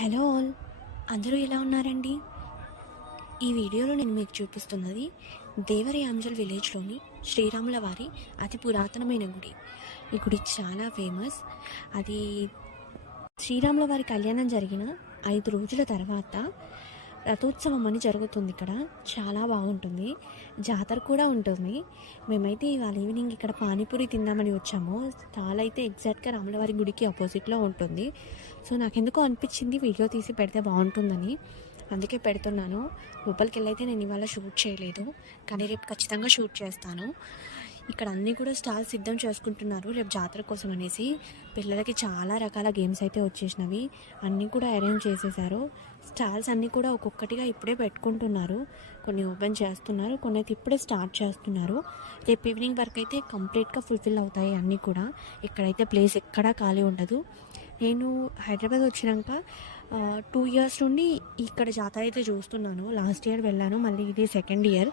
Hello all, అందరూ ఎలా ఉన్నారండి? ఈ వీడియోలో నేను మీకు చూపిస్తున్నది దేవరి అంజల్ విలేజ్లోని శ్రీరాముల వారి అతి పురాతనమైన గుడి. ఈ గుడి చాలా ఫేమస్. అది శ్రీరాముల వారి కళ్యాణం జరిగిన 5 రోజుల తర్వాత రథోత్సవం అని జరుగుతుంది. ఇక్కడ చాలా బాగుంటుంది, జాతర కూడా ఉంటుంది. మేమైతే ఇవాళ ఈవినింగ్ ఇక్కడ పానీపూరి తిందామని వచ్చాము. స్టాల్ అయితే ఎగ్జాక్ట్గా రాములవారి గుడికి ఆపోజిట్లో ఉంటుంది. సో నాకెందుకో అనిపించింది వీడియో తీసి పెడితే బాగుంటుందని, అందుకే పెడుతున్నాను. లోపలికి వెళ్ళైతే నేను ఇవాళ షూట్ చేయలేదు, కానీ రేపు ఖచ్చితంగా షూట్ చేస్తాను. ఇక్కడ అన్నీ కూడా స్టాల్ సిద్ధం చేసుకుంటున్నారు రేపు జాతర కోసం అనేసి. పిల్లలకి చాలా రకాల గేమ్స్ అయితే వచ్చేసినవి, అన్నీ కూడా అరేంజ్ చేసేసారు. స్టాల్స్ అన్నీ కూడా ఒక్కొక్కటిగా ఇప్పుడే పెట్టుకుంటున్నారు. కొన్ని ఓపెన్ చేస్తున్నారు, కొన్ని అయితే ఇప్పుడే స్టార్ట్ చేస్తున్నారు. రేపు ఈవినింగ్ వరకు అయితే కంప్లీట్గా ఫుల్ఫిల్ అవుతాయి అన్నీ కూడా. ఇక్కడైతే ప్లేస్ ఎక్కడా ఖాళీ ఉండదు. నేను హైదరాబాద్ వచ్చినాక 2 ఇయర్స్ నుండి ఇక్కడ జాతర అయితే చూస్తున్నాను. లాస్ట్ ఇయర్ వెళ్ళాను, మళ్ళీ ఇది సెకండ్ ఇయర్.